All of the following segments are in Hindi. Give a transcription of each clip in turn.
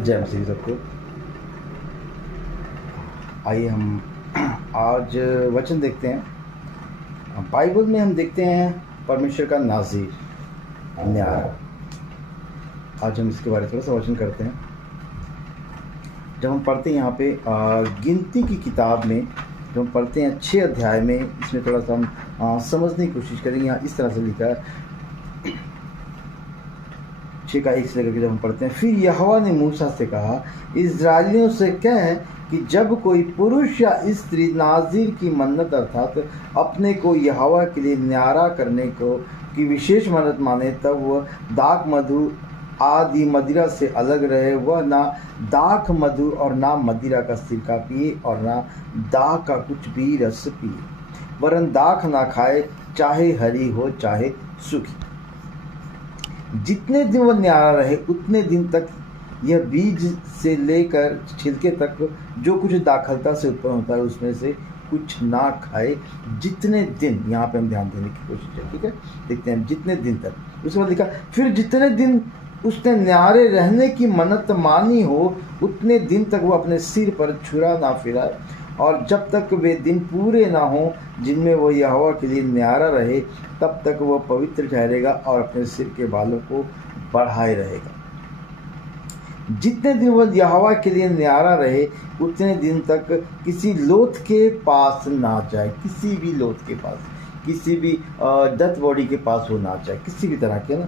जय मसीह सबको। आइए हम आज वचन देखते हैं। बाइबल में हम देखते हैं परमेश्वर का नाज़ीर, न्याय। आज हम इसके बारे में थोड़ा सा वचन करते हैं। जब हम पढ़ते हैं यहाँ पे गिनती की किताब में, जब हम पढ़ते हैं 6 अध्याय में, इसमें थोड़ा सा हम समझने की कोशिश करेंगे। यहाँ इस तरह से लिखा है 6 का 1 से लेकर के जब हम पढ़ते हैं, फिर यहोवा ने मूसा से कहा, इस्राएलियों से कह कि जब कोई पुरुष या स्त्री नाज़ीर की मन्नत अर्थात अपने को यहोवा के लिए न्यारा करने को की विशेष मन्नत माने, तब वह दाख मधु आदि मदिरा से अलग रहे। वह ना दाख मधु और ना मदिरा का सिरका पिए और ना दाख का कुछ भी रस पिए, वरन दाख ना खाए, चाहे हरी हो चाहे सूखी। जितने दिन वह न्यारा रहे उतने दिन तक यह बीज से लेकर छिलके तक जो कुछ दाखलता से उत्पन्न होता है उसमें से कुछ ना खाए। जितने दिन, यहाँ पे हम ध्यान देने की कोशिश है, ठीक है। देखते हैं जितने दिन तक। उसके बाद लिखा, फिर जितने दिन उसने न्यारे रहने की मन्नत मानी हो उतने दिन तक वह अपने सिर पर छुरा ना फिराए, और जब तक वे दिन पूरे ना हो जिनमें वह यहोवा के लिए न्यारा रहे, तब तक वह पवित्र ठहरेगा और अपने सिर के बालों को बढ़ाए रहेगा। जितने दिन वह यहोवा के लिए न्यारा रहे उतने दिन तक किसी लोथ के पास ना जाए, किसी भी लोथ के पास, किसी भी डेथ बॉडी के पास वो ना जाए, किसी भी तरह के ना,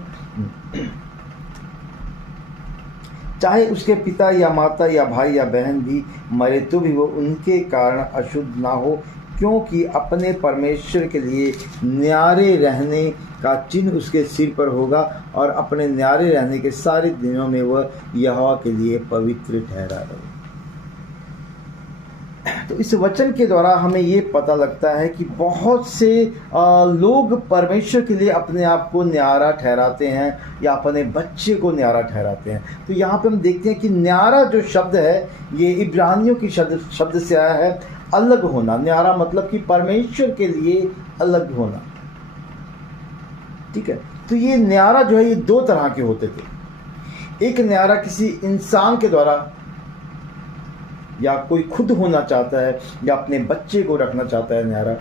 चाहे उसके पिता या माता या भाई या बहन भी मरे तो भी वो उनके कारण अशुद्ध ना हो, क्योंकि अपने परमेश्वर के लिए न्यारे रहने का चिन्ह उसके सिर पर होगा, और अपने न्यारे रहने के सारे दिनों में वह यहोवा के लिए पवित्र ठहरा रहे। तो इस वचन के द्वारा हमें ये पता लगता है कि बहुत से लोग परमेश्वर के लिए अपने आप को न्यारा ठहराते हैं या अपने बच्चे को न्यारा ठहराते हैं। तो यहाँ पे हम देखते हैं कि न्यारा जो शब्द है ये इब्रानियों की शब्द से आया है, अलग होना। न्यारा मतलब कि परमेश्वर के लिए अलग होना, ठीक है। तो ये न्यारा जो है ये 2 तरह के होते थे। एक न्यारा किसी इंसान के द्वारा, या कोई खुद होना चाहता है या अपने बच्चे को रखना चाहता है न्यारा,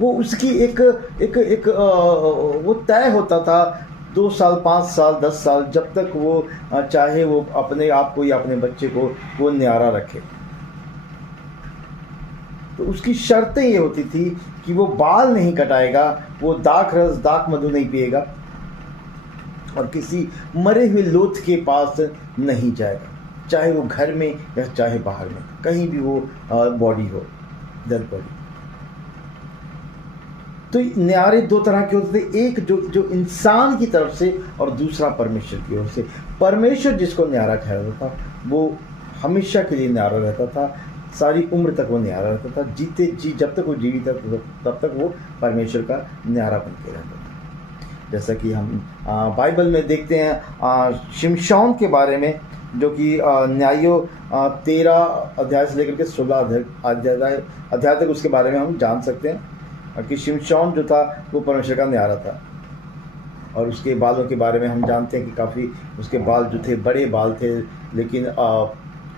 वो उसकी एक वो तय होता था 2 साल 5 साल 10 साल, जब तक वो चाहे वो अपने आप को या अपने बच्चे को वो न्यारा रखे। तो उसकी शर्तें ये होती थी कि वो बाल नहीं कटाएगा, वो दाख रस दाख मधु नहीं पिएगा, और किसी मरे हुए लोथ के पास नहीं जाएगा, चाहे वो घर में या चाहे बाहर में, कहीं भी वो बॉडी हो, डेड बॉडी। तो न्यारे 2 तरह के होते थे, एक जो इंसान की तरफ से और दूसरा परमेश्वर की ओर से। परमेश्वर जिसको न्यारा ठहराता था वो हमेशा के लिए न्यारा रहता था, सारी उम्र तक वो न्यारा रहता था, जब तक वो जीवित था तब तक वो परमेश्वर का न्यारा बन के रहता था। जैसा कि हम बाइबल में देखते हैं शिमशोन के बारे में, जो कि न्यायों 13 अध्याय से लेकर के 16 अध्याय तक उसके बारे में हम जान सकते हैं कि शिमशोन जो था वो परमेश्वर का न्यारा था। और उसके बालों के बारे में हम जानते हैं कि काफ़ी उसके बाल जो थे बड़े बाल थे, लेकिन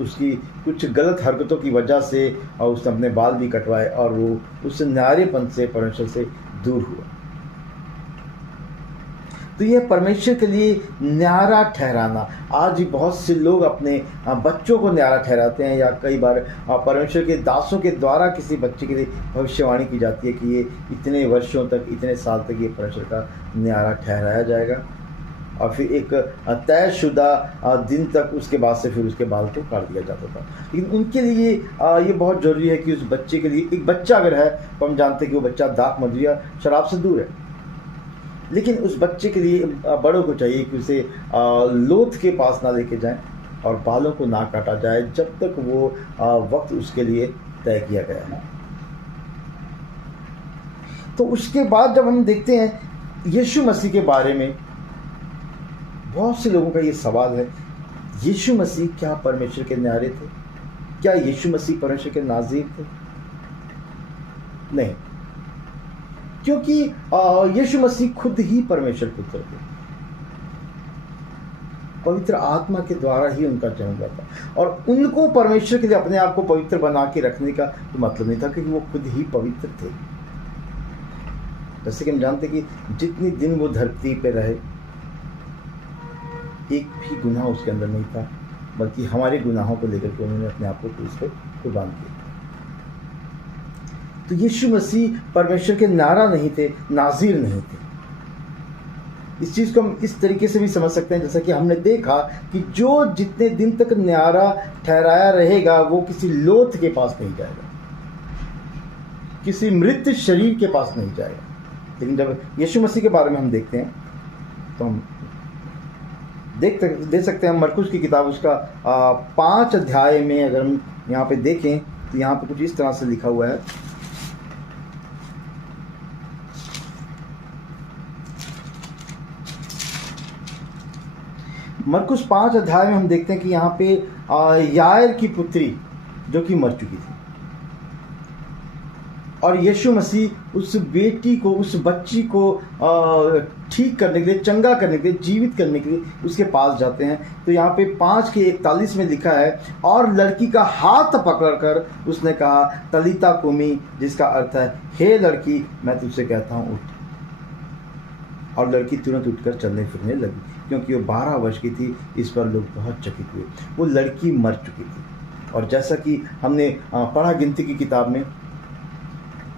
उसकी कुछ गलत हरकतों की वजह से उसने अपने बाल भी कटवाए और वो उस न्यारेपन से परमेश्वर से दूर हुआ। तो यह परमेश्वर के लिए न्यारा ठहराना। आज बहुत से लोग अपने बच्चों को न्यारा ठहराते हैं, या कई बार परमेश्वर के दासों के द्वारा किसी बच्चे के लिए भविष्यवाणी की जाती है कि ये इतने वर्षों तक, इतने साल तक ये परमेश्वर का न्यारा ठहराया जाएगा, और फिर एक तयशुदा दिन तक उसके बाद से फिर उसके बाल को काट दिया जाता था। लेकिन उनके लिए ये बहुत ज़रूरी है कि उस बच्चे के लिए, एक बच्चा अगर है तो हम जानते हैं कि वो बच्चा दाख मधु या शराब से दूर है, लेकिन उस बच्चे के लिए बड़ों को चाहिए कि उसे लोथ के पास ना लेके जाएं और बालों को ना काटा जाए जब तक वो वक्त उसके लिए तय किया गया है। तो उसके बाद जब हम देखते हैं यीशु मसीह के बारे में, बहुत से लोगों का ये सवाल है, यीशु मसीह क्या परमेश्वर के न्यारे थे? क्या यीशु मसीह परमेश्वर के नाज़ीर थे? नहीं, क्योंकि यीशु मसीह खुद ही परमेश्वर पुत्र थे। पवित्र आत्मा के द्वारा ही उनका जन्म हुआ था। और उनको परमेश्वर के लिए अपने आप को पवित्र बना के रखने का तो मतलब नहीं था, क्योंकि वो खुद ही पवित्र थे। जैसे कि हम जानते कि जितने दिन वो धरती पे रहे, एक भी गुनाह उसके अंदर नहीं था, बल्कि हमारे गुनाहों को लेकर के उन्होंने अपने आप को क्रूस पे कुर्बान किया। तो यीशु मसीह परमेश्वर के नारा नहीं थे, नाज़ीर नहीं थे। इस चीज़ को हम इस तरीके से भी समझ सकते हैं, जैसा कि हमने देखा कि जो जितने दिन तक न्यारा ठहराया रहेगा वो किसी लोथ के पास नहीं जाएगा, किसी मृत शरीर के पास नहीं जाएगा। लेकिन जब यीशु मसीह के बारे में हम देखते हैं तो हम देख सकते हैं, मरकुस की किताब उसका 5 अध्याय में अगर हम यहाँ पे देखें तो यहाँ पे कुछ इस तरह से लिखा हुआ है। मरकुस 5 अध्याय में हम देखते हैं कि यहाँ पे यायर की पुत्री जो कि मर चुकी थी, और यीशु मसीह उस बेटी को, उस बच्ची को ठीक करने के लिए, चंगा करने के लिए, जीवित करने के लिए उसके पास जाते हैं। तो यहाँ पे 5:41 में लिखा है, और लड़की का हाथ पकड़कर उसने कहा, तलीता कुमी, जिसका अर्थ है, हे लड़की, मैं तुझसे कहता हूँ उठ। और लड़की तुरंत उठकर चलने फिरने लगी, क्योंकि वो 12 वर्ष की थी। इस पर लोग बहुत चकित हुए। वो लड़की मर चुकी थी, और जैसा कि हमने पढ़ा गिनती की किताब में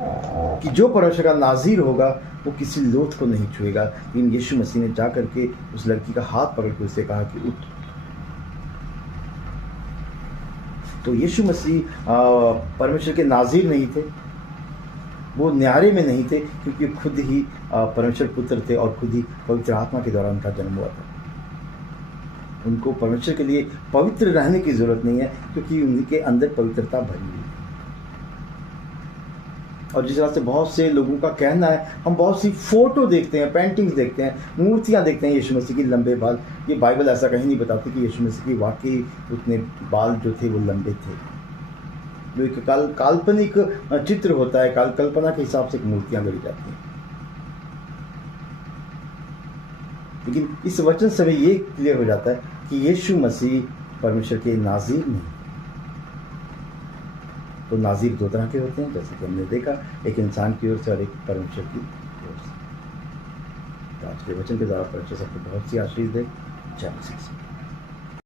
कि जो परमेश्वर का नाज़ीर होगा वो किसी लोथ को नहीं छुएगा। लेकिन यीशु मसीह ने जा करके उस लड़की का हाथ पकड़ के उससे कहा कि उठ। तो यीशु मसीह परमेश्वर के नाज़ीर नहीं थे, वो न्यारे में नहीं थे, क्योंकि खुद ही परमेश्वर पुत्र थे और खुद ही पवित्र आत्मा के द्वारा उनका जन्म हुआ था। उनको परमेश्वर के लिए पवित्र रहने की जरूरत नहीं है, क्योंकि उनके अंदर पवित्रता भरी हुई है। और जिस तरह से बहुत से लोगों का कहना है, हम बहुत सी फोटो देखते हैं, पेंटिंग्स देखते हैं, मूर्तियां देखते हैं यीशु मसीह की लंबे बाल। ये बाइबल ऐसा कहीं नहीं बताती कि यीशु मसीह की वाकई उतने बाल जो थे वो लंबे थे। जो एक काल्पनिक चित्र होता है, कल्पना के हिसाब से मूर्तियां गढ़ी जाती हैं। लेकिन इस वचन से ये क्लियर हो जाता है कि यीशु मसीह परमेश्वर के नाज़ीर नहीं। तो नाज़ीर 2 तरह के होते हैं, जैसे कि हमने देखा, एक इंसान की ओर से और एक परमेश्वर की ओर से। तो आज के वचन के द्वारा परमेश्वर सबको बहुत सी आशीष दे। जय मसीह।